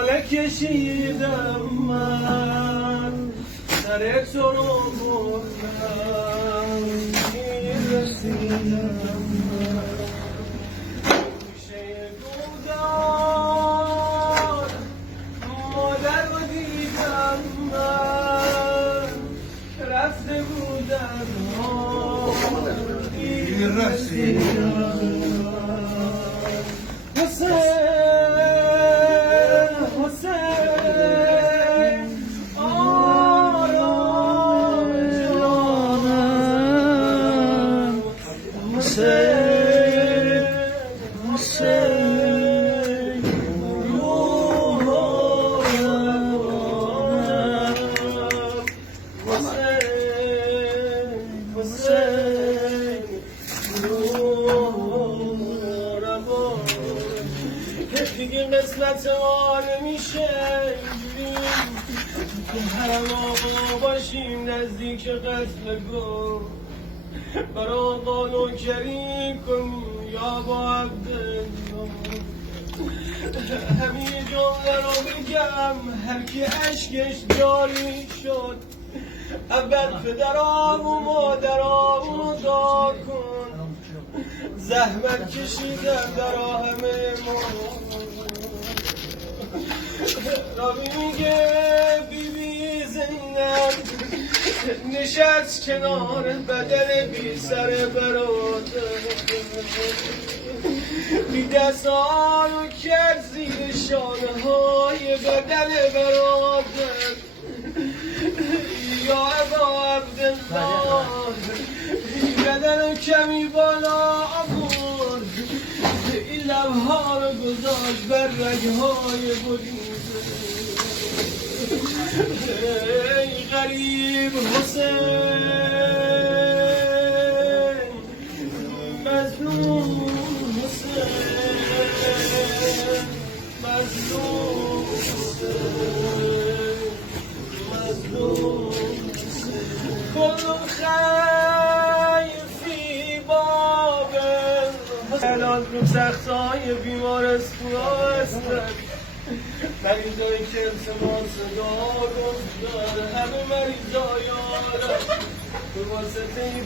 ناله کشیدم من سر تو رو بردم رسیدم میشه گودار مادر رو دیدم من رفته بودم رسیدم دیگه قسمت آره میشه که هر آقا باشیم نزدیک قتل گم برا قانون کریم کنیم یا با عبدالله همین جمله رو بگم هر کی اشکش جاری شد اول پدرام و مادرام رو دار کن زحمت کشیدم در همه ما راوی میگه بیبی زینب نشست کنار بدن بی سر برادر بی دستان و کرد زیر شانه های بدن برادر یا ابا عبدالله بدن و کمی بالا آورد این لبها رو گذاشت بر رگهای بریده ای غریب حسین مظلوم حسین مظلوم حسین مظلوم کل خیر فی باب الان رو تختای بیمارستان هستن مریضایی که التماس دارو داره همه مریضای عالم به واسطه